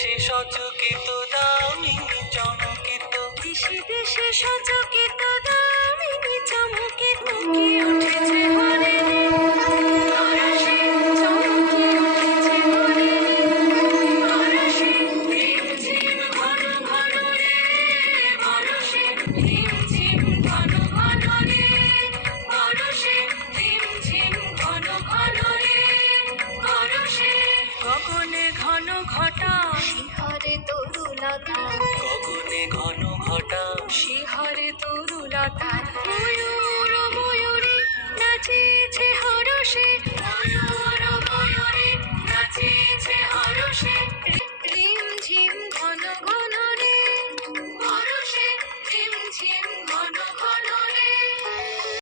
দেশে সচকিত দামিনী চমকিত, দেশে দেশে সচকিত দামিনী চমকিত, চমকে উঠেছে হরিণী পরশে, চমকে উঠেছে হরিণী পরশে। রিমঝিম ঘন ঘন রে বরষে, রিমঝিম ঘন ঘন রে বরষে, রিমঝিম ঘন ঘন রে বরষে। গগনে ঘন ঘটা শিহরে তরুলতা, গগনে ঘন ঘটা শিহরে তরুলতা। ময়ূর ময়ূরে নাচেছে হরষে, ময়ূর ময়ূরে নাচেছে হরষে।